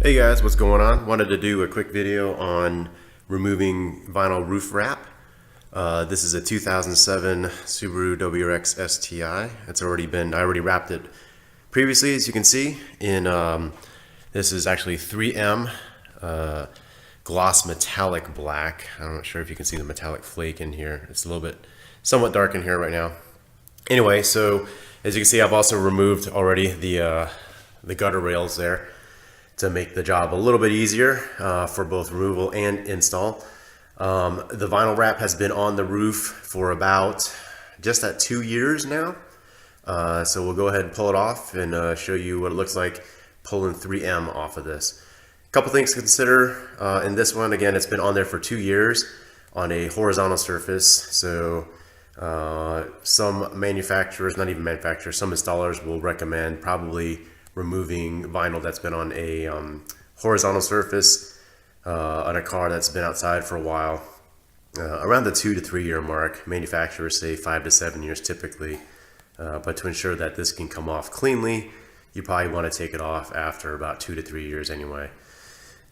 Hey guys, what's going on? Wanted to do a quick video on removing vinyl roof wrap. This is a 2007 Subaru WRX STI. I already wrapped it previously, as you can see. This is actually 3M gloss metallic black. I'm not sure if you can see the metallic flake in here. It's a little bit, somewhat dark in here right now. Anyway, so as you can see, I've also removed already the gutter rails there, to make the job a little bit easier for both removal and install. The vinyl wrap has been on the roof for about just at 2 years now. So we'll go ahead and pull it off and show you what it looks like pulling 3M off of this. A couple things to consider in this one. Again, it's been on there for 2 years on a horizontal surface. So some manufacturers, not even manufacturers, some installers will recommend probably removing vinyl that's been on a horizontal surface on a car that's been outside for a while, around the 2 to 3 year mark. Manufacturers say 5 to 7 years typically, but to ensure that this can come off cleanly, you probably want to take it off after about 2 to 3 years anyway.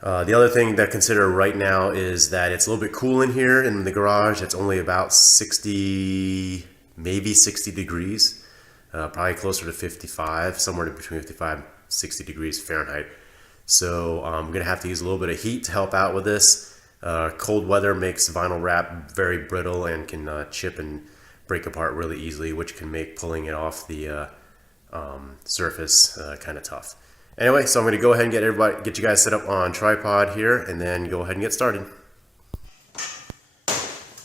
The other thing to consider right now is that it's a little bit cool in here in the garage. It's only about 60, maybe 60 degrees. Probably closer to 55, somewhere between 55 and 60 degrees Fahrenheit. So I'm going to have to use a little bit of heat to help out with this. Cold weather makes vinyl wrap very brittle and can chip and break apart really easily, which can make pulling it off the surface kind of tough. Anyway, so I'm going to go ahead and get you guys set up on tripod here, and then go ahead and get started.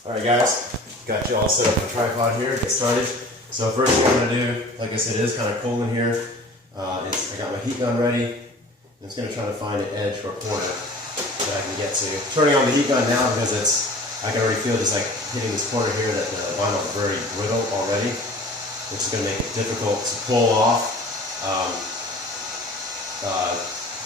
All right, guys, got you all set up on tripod here. Get started. So first thing I'm going to do, like I said, it is kind of cold in here, is I got my heat gun ready. I'm just going to try to find an edge or a corner that I can get to. Turning on the heat gun now because I can already feel just like hitting this corner here that the vinyl is very brittle already, which is going to make it difficult to pull off.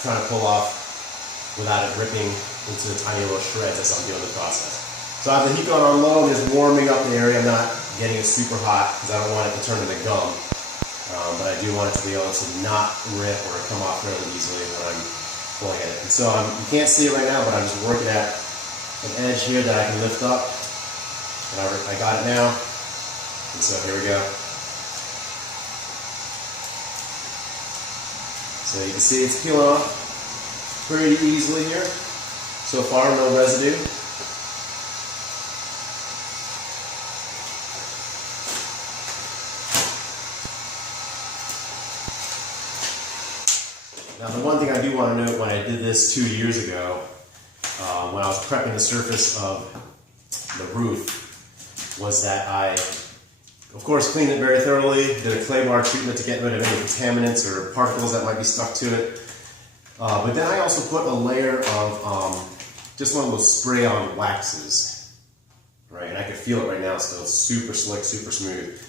Trying to pull off without it ripping into tiny little shreds as I'm doing the process. So I have the heat gun on low and just warming up the area. I'm not getting it super hot because I don't want it to turn into gum. But I do want it to be able to not rip or come off really easily when I'm pulling at it. And so you can't see it right now, but I'm just working at an edge here that I can lift up. And I got it now. And so here we go. So you can see it's peeling off pretty easily here. So far, no residue. Now the one thing I do want to note, when I did this 2 years ago, when I was prepping the surface of the roof, was that I, of course, cleaned it very thoroughly, did a clay bar treatment to get rid of any contaminants or particles that might be stuck to it. But then I also put a layer of just one of those spray-on waxes, right? And I can feel it right now still. It's super slick, super smooth.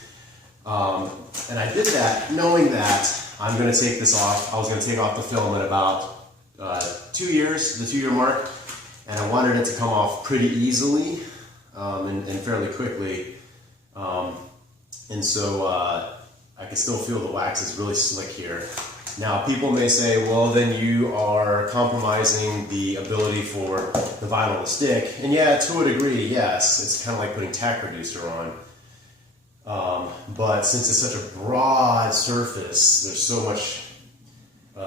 And I did that knowing that I'm going to take this off. I was going to take off the film at about 2 years, the 2 year mark, and I wanted it to come off pretty easily and fairly quickly. And so I can still feel the wax is really slick here. Now people may say, well, then you are compromising the ability for the vinyl to stick. And yeah, to a degree, yes. It's kind of like putting tack reducer on. But since it's such a broad surface, there's so much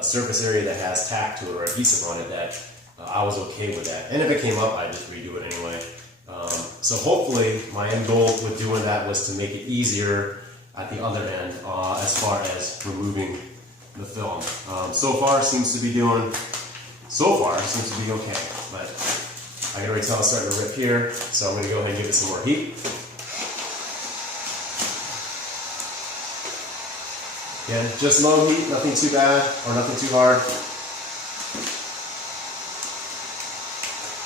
surface area that has tack to it or adhesive on it that I was okay with that. And if it came up, I'd just redo it anyway. So hopefully my end goal with doing that was to make it easier at the other end as far as removing the film. So far seems to be okay, but I can already tell it's starting to rip here, so I'm going to go ahead and give it some more heat. Again, just low heat, nothing too bad or nothing too hard.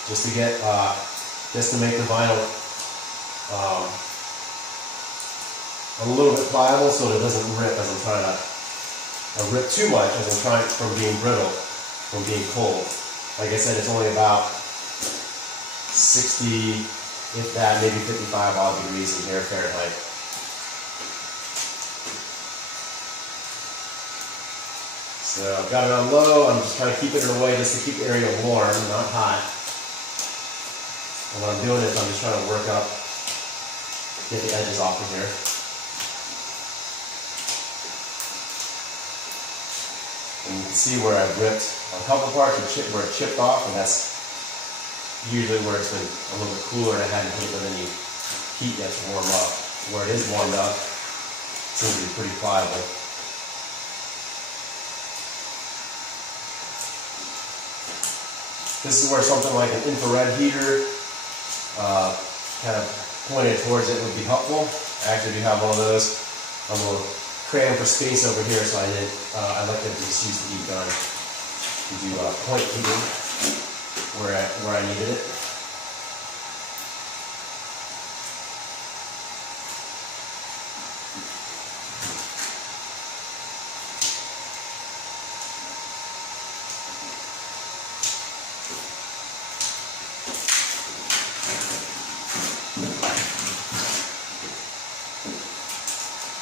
Just to make the vinyl a little bit pliable so that it doesn't rip as I'm trying to rip too much as I'm trying from being brittle, from being cold. Like I said, it's only about 60, if that, maybe 55 odd degrees in here Fahrenheit. So I've got it on low. I'm just kind of keeping it away just to keep the area warm, not hot. And what I'm doing is I'm just trying to work up, get the edges off of here. And you can see where I've ripped a couple parts where it chipped off, and that's usually where it's been a little bit cooler and I hadn't hit it with any heat yet to warm up. Where it is warmed up, it seems to be pretty pliable. This is where something like an infrared heater kind of pointed towards it would be helpful. I actually do have one of those. I'm going to cram for space over here, so I like to just use the heat gun to do point heating where I needed it.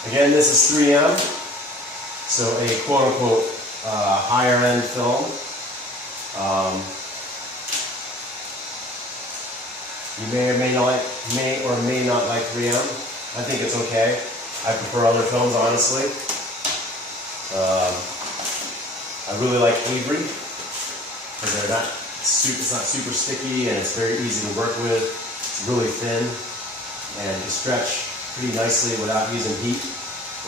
Again, this is 3M, so a quote-unquote higher-end film. You may or may not like 3M. I think it's okay. I prefer other films, honestly. I really like Avery because it's not super sticky and it's very easy to work with. It's really thin and you stretch pretty nicely without using heat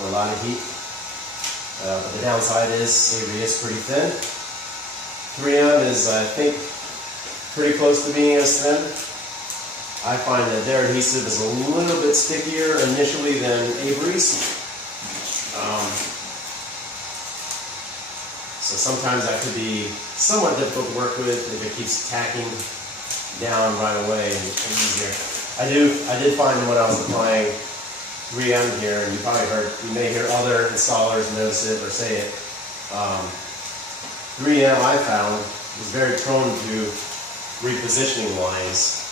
or a lot of heat. But the downside is Avery is pretty thin. 3M is, I think, pretty close to being as thin. I find that their adhesive is a little bit stickier initially than Avery's. So sometimes that could be somewhat difficult to work with if it keeps tacking down right away and easier. I did find when I was applying 3M here, and you may hear other installers notice it or say it. 3M I found was very prone to repositioning lines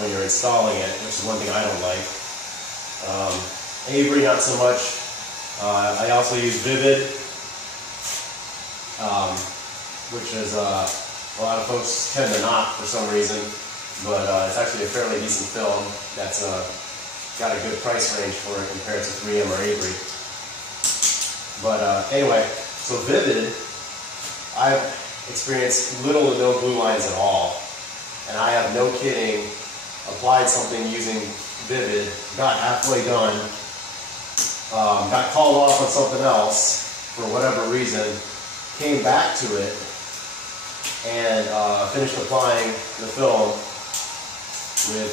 when you're installing it, which is one thing I don't like. Avery, not so much. I also use Vivid, which is a lot of folks tend to not for some reason, but it's actually a fairly decent film that's got a good price range for it compared to 3M or Avery. But anyway, so Vivid, I've experienced little to no glue lines at all, and I have no kidding applied something using Vivid, got halfway done, got called off on something else for whatever reason, came back to it, and finished applying the film with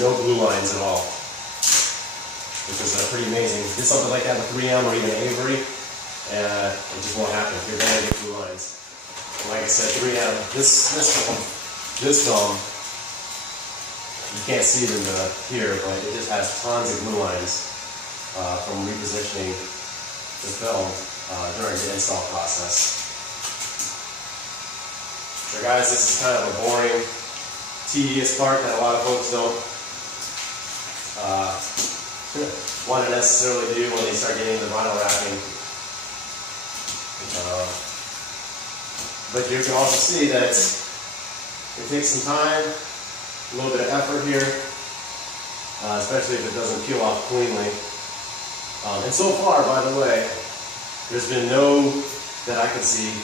no glue lines at all, which is pretty amazing. Did something like that with 3M or even Avery, and it just won't happen. You're going to get glue lines. And like I said, 3M, this film, you can't see them here, but it just has tons of glue lines from repositioning the film during the install process. So guys, this is kind of a boring, tedious part that a lot of folks don't want to necessarily do when they start getting into vinyl wrapping. But you can also see that it takes some time, a little bit of effort here, especially if it doesn't peel off cleanly. And so far, by the way, there's been no, that I can see,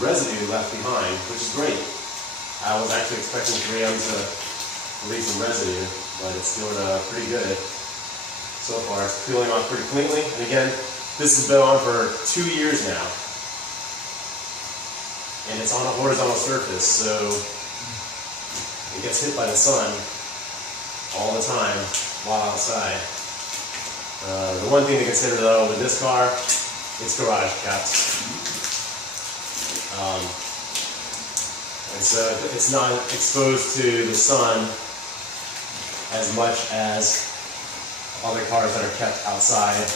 residue left behind, which is great. I was actually expecting 3M to leave some residue, but it's doing pretty good. So far, it's peeling off pretty cleanly. And again, this has been on for 2 years now. And it's on a horizontal surface, so it gets hit by the sun all the time while outside. The one thing to consider though with this car, it's garage kept. And so it's not exposed to the sun as much as other cars that are kept outside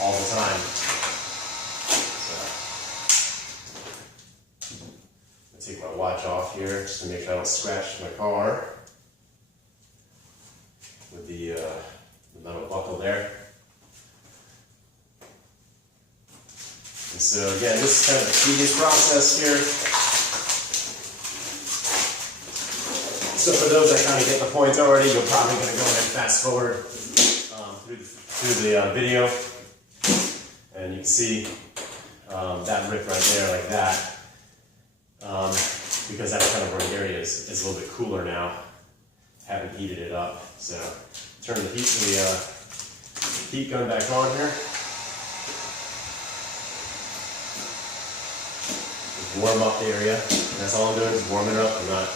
all the time. So, I'll take my watch off here just to make sure I don't scratch my car with the metal buckle there. And so again, this is kind of a tedious process here. So for those that kind of get the points already, you're probably going to go ahead and fast forward through the video. And you can see that rip right there like that. Because that's kind of where the area is a little bit cooler now. Haven't heated it up. So turn the heat gun back on here. Warm up the area. And that's all I'm doing is warming it up. I'm not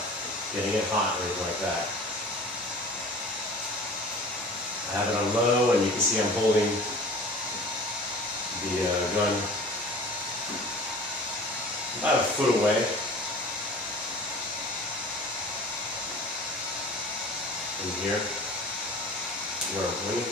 getting it hot or anything like that. I have it on low, and you can see I'm holding the gun about a foot away. In here, where I'm pointing.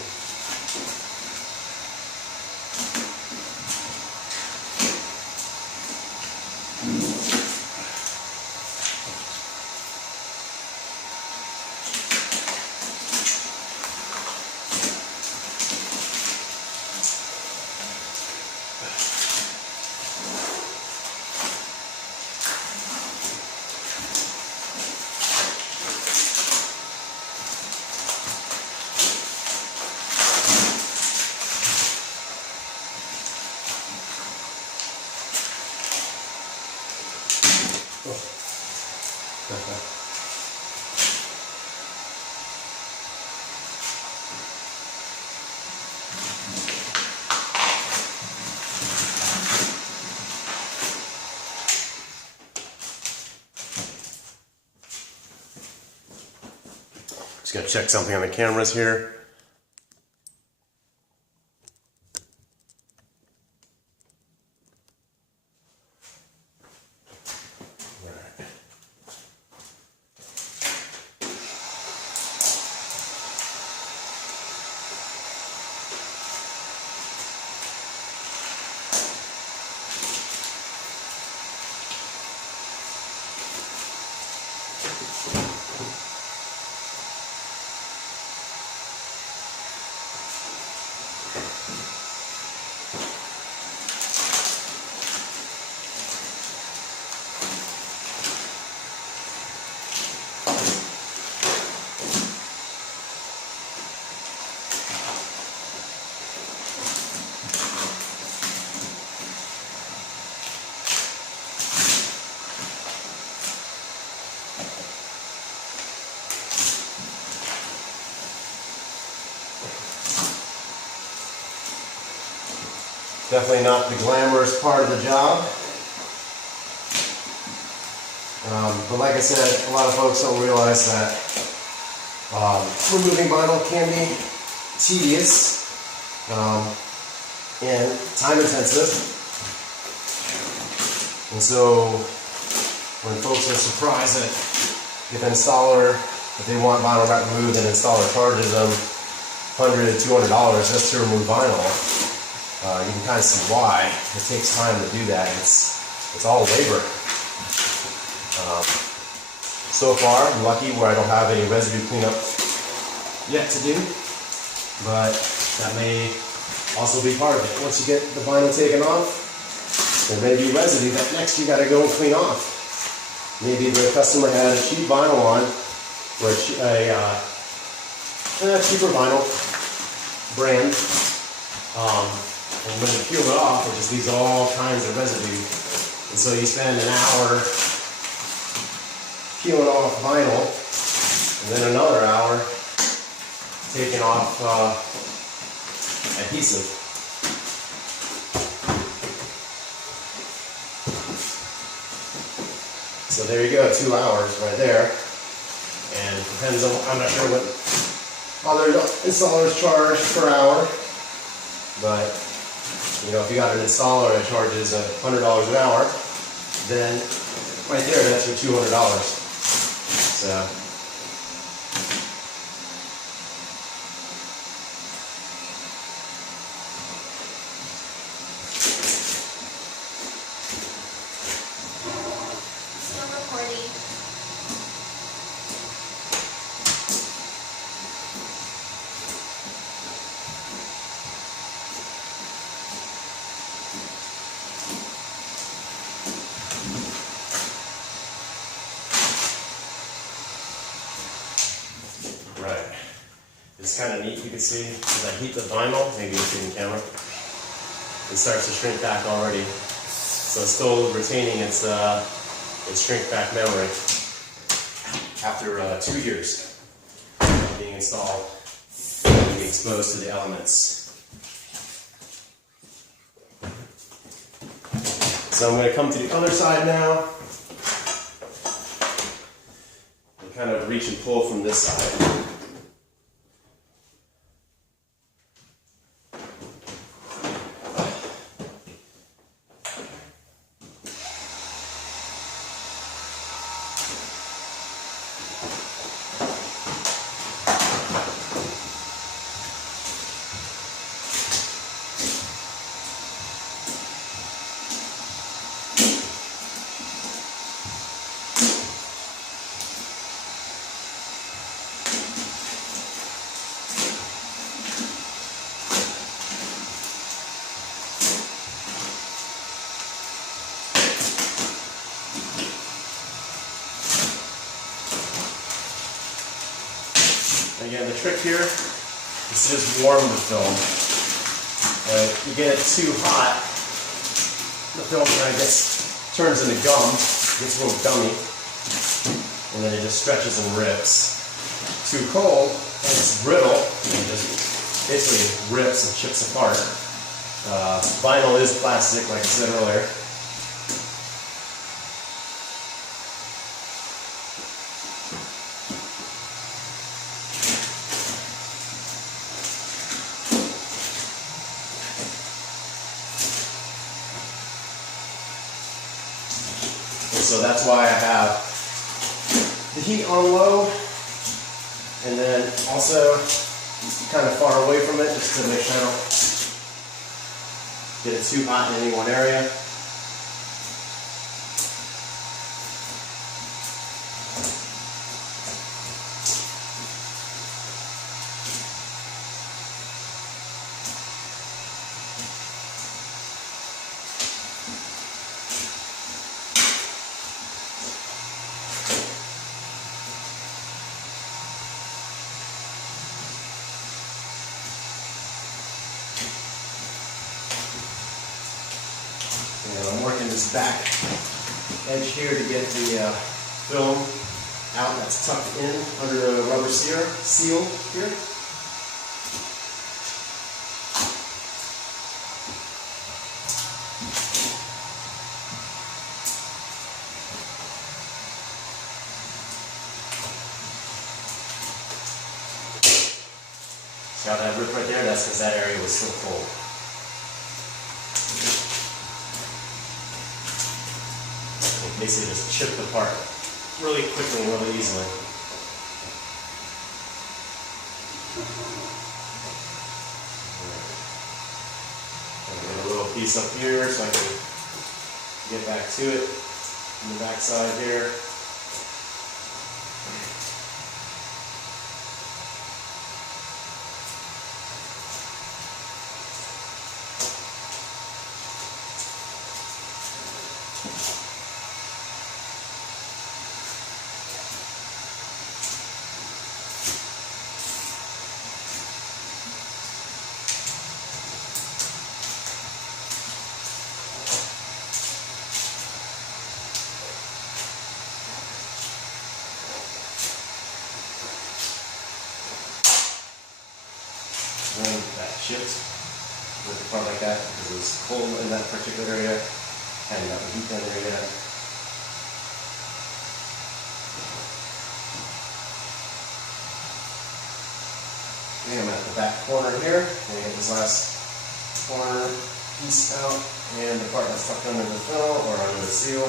Just gonna check something on the cameras here. Definitely not the glamorous part of the job. But like I said, a lot of folks don't realize that removing vinyl can be tedious and time intensive. And so when folks are surprised that if an installer, if they want vinyl wrap removed and an installer charges them $100 to $200 just to remove vinyl, you can kind of see why. It takes time to do that. It's all labor. So far, I'm lucky where I don't have any residue cleanup yet to do, but that may also be part of it. Once you get the vinyl taken off, there may be residue that next you got to go and clean off. Maybe the customer had a cheap vinyl on, or a cheaper vinyl brand. And when you peel it off, it just leaves all kinds of residue. And so you spend an hour peeling off vinyl, and then another hour taking off adhesive. So there you go, 2 hours right there. And it depends on, I'm not sure what other installers charge per hour, but you know, if you got an installer that charges $100 an hour, then right there, that's your $200. So. Still recording. kind of neat, you can see, as I heat the vinyl, maybe you see in camera, it starts to shrink back already. So it's still retaining its shrink back memory after 2 years being installed and being exposed to the elements. So I'm going to come to the other side now and kind of reach and pull from this side. Again, the trick here is to just warm the film. If you get it too hot, the film kind of turns into gum, gets a little gummy, and then it just stretches and rips. Too cold, and it's brittle, and it just basically rips and chips apart. Vinyl is plastic, like I said earlier. So that's why I have the heat on low, and then also kind of far away from it, just to make sure I don't get it too hot in any one area. And I'm working this back edge here to get the film out that's tucked in under the rubber seal here. See how that rip right there? That's because that area was still cold. Basically just chipped apart really quickly and really easily. I'll get a little piece up here so I can get back to it on the back side here. And that chipped with a part like that because it was cold in that particular area and got the heat down there yet. Okay, I'm at the back corner here. And get this last corner piece out and the part that's tucked under the film or under the seal.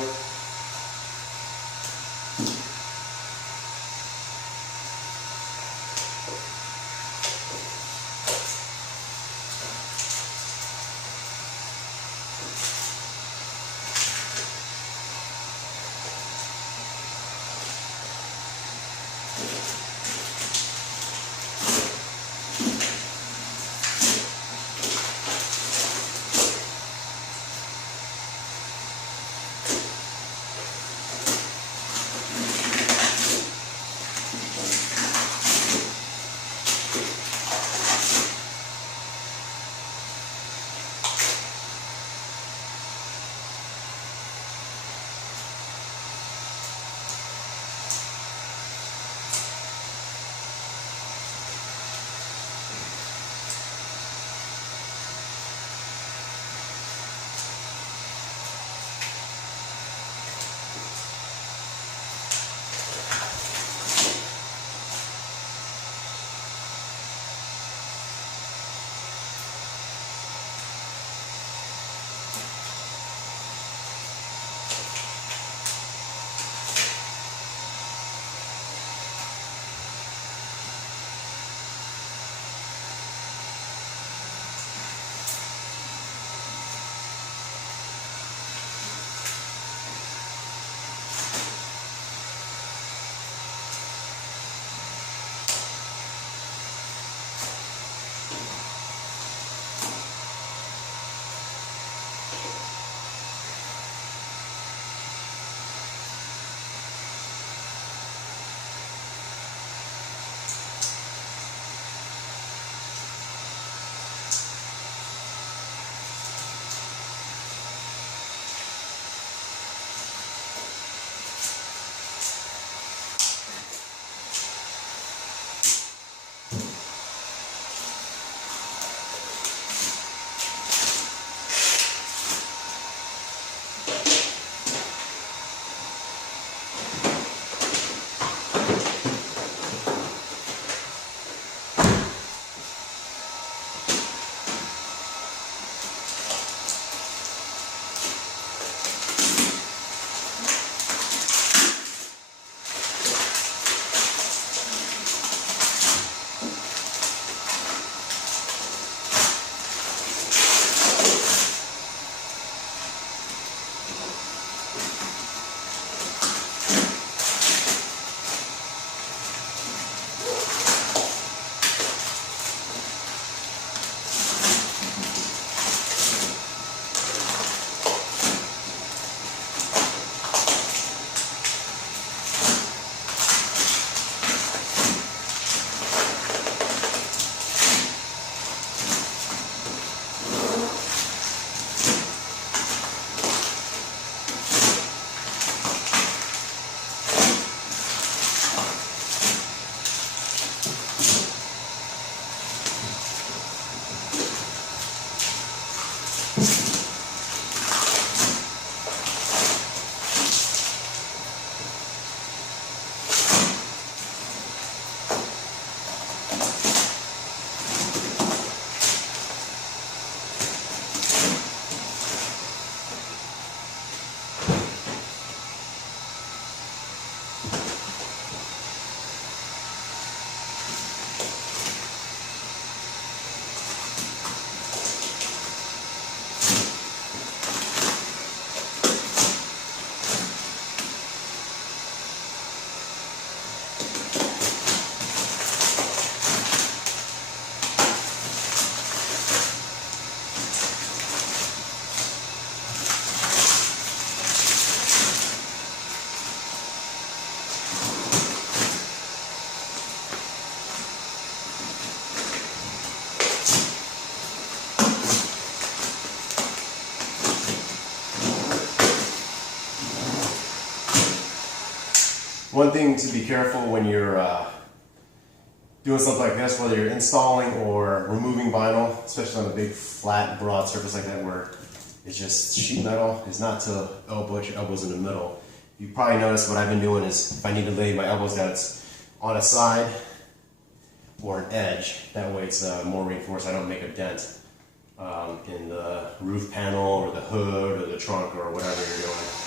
One thing to be careful when you're doing something like this, whether you're installing or removing vinyl, especially on a big flat broad surface like that where it's just sheet metal, is not to put your elbows in the middle. You probably noticed what I've been doing is if I need to lay my elbows down, it's on a side or an edge. That way it's more reinforced. I don't make a dent in the roof panel or the hood or the trunk or whatever you're doing.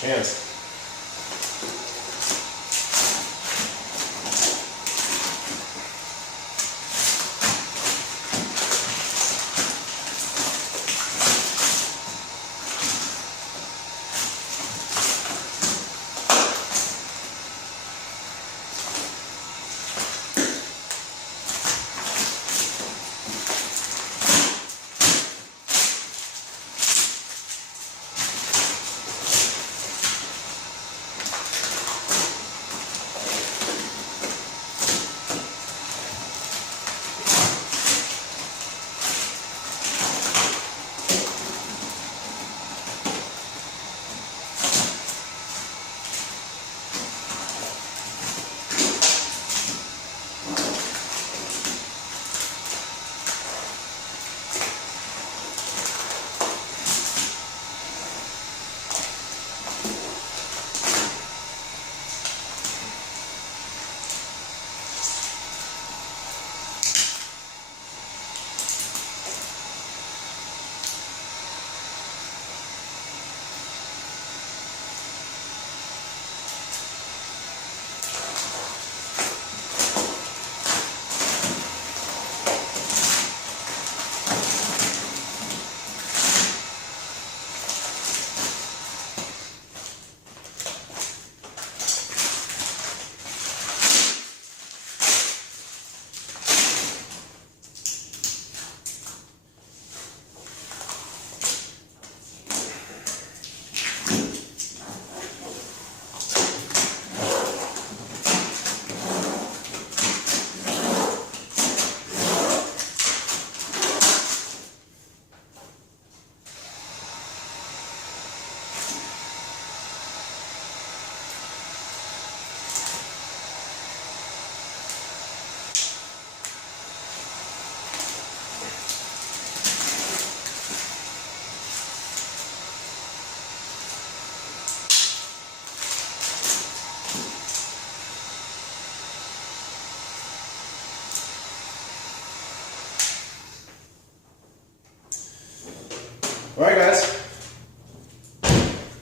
chance.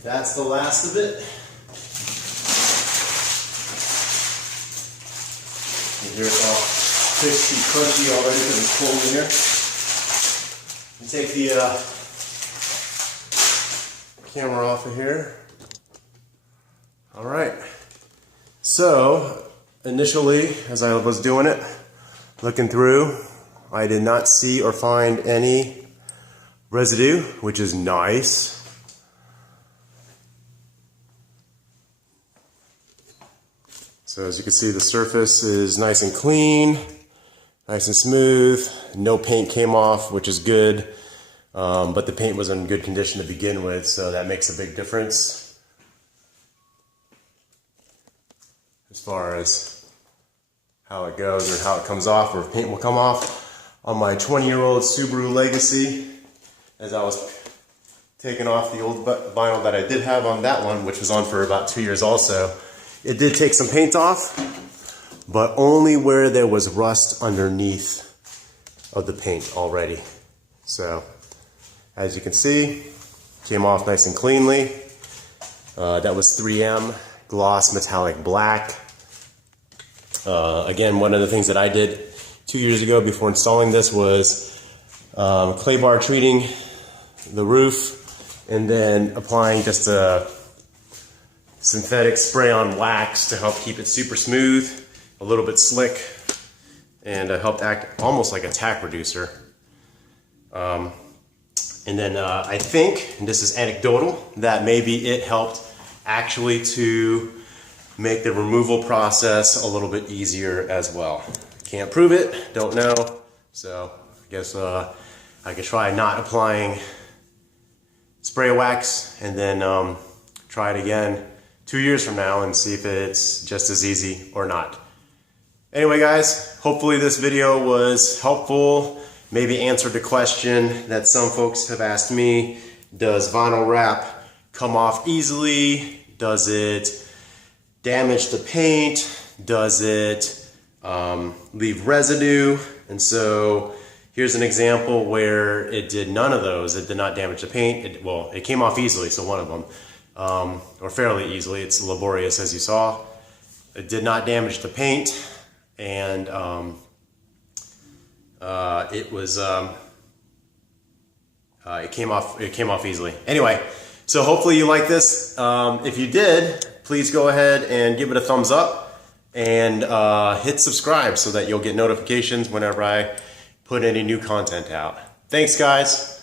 that's the last of it. And here it's all crispy, crunchy already because it's cold in here. You take the camera off of here. All right. So initially, as I was doing it, looking through, I did not see or find any residue, which is nice. So as you can see, the surface is nice and clean, nice and smooth. No paint came off, which is good, but the paint was in good condition to begin with, so that makes a big difference as far as how it goes or how it comes off, or if paint will come off. On my 20-year-old Subaru Legacy, as I was taking off the old vinyl that I did have on that one, which was on for about 2 years also, it did take some paint off, but only where there was rust underneath of the paint already. So, as you can see, came off nice and cleanly. That was 3M Gloss Metallic Black. Again, one of the things that I did 2 years ago before installing this was clay bar treating the roof and then applying just a synthetic spray-on wax to help keep it super smooth, a little bit slick, and helped act almost like a tack reducer. And then I think, and this is anecdotal, that maybe it helped actually to make the removal process a little bit easier as well. Can't prove it, don't know, so I guess I could try not applying spray wax and then try it again 2 years from now and see if it's just as easy or not. Anyway guys, hopefully this video was helpful, maybe answered the question that some folks have asked me. Does vinyl wrap come off easily? Does it damage the paint? Does it leave residue? And so here's an example where it did none of those. It did not damage the paint. Well, it came off easily, so one of them. Or fairly easily. It's laborious, as you saw. It did not damage the paint, and it came off easily. Anyway, so hopefully you like this. If you did, please go ahead and give it a thumbs up and hit subscribe so that you'll get notifications whenever I put any new content out. Thanks, guys.